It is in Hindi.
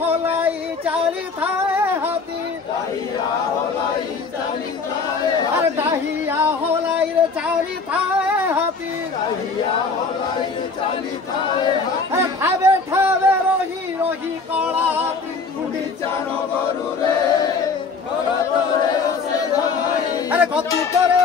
होलाई चाली थाए हाथी अरे डाहिया होलाई रे चाली थाए हाथी अरे ठावे ठावे रोही रोही कला हाथी अरे गति करे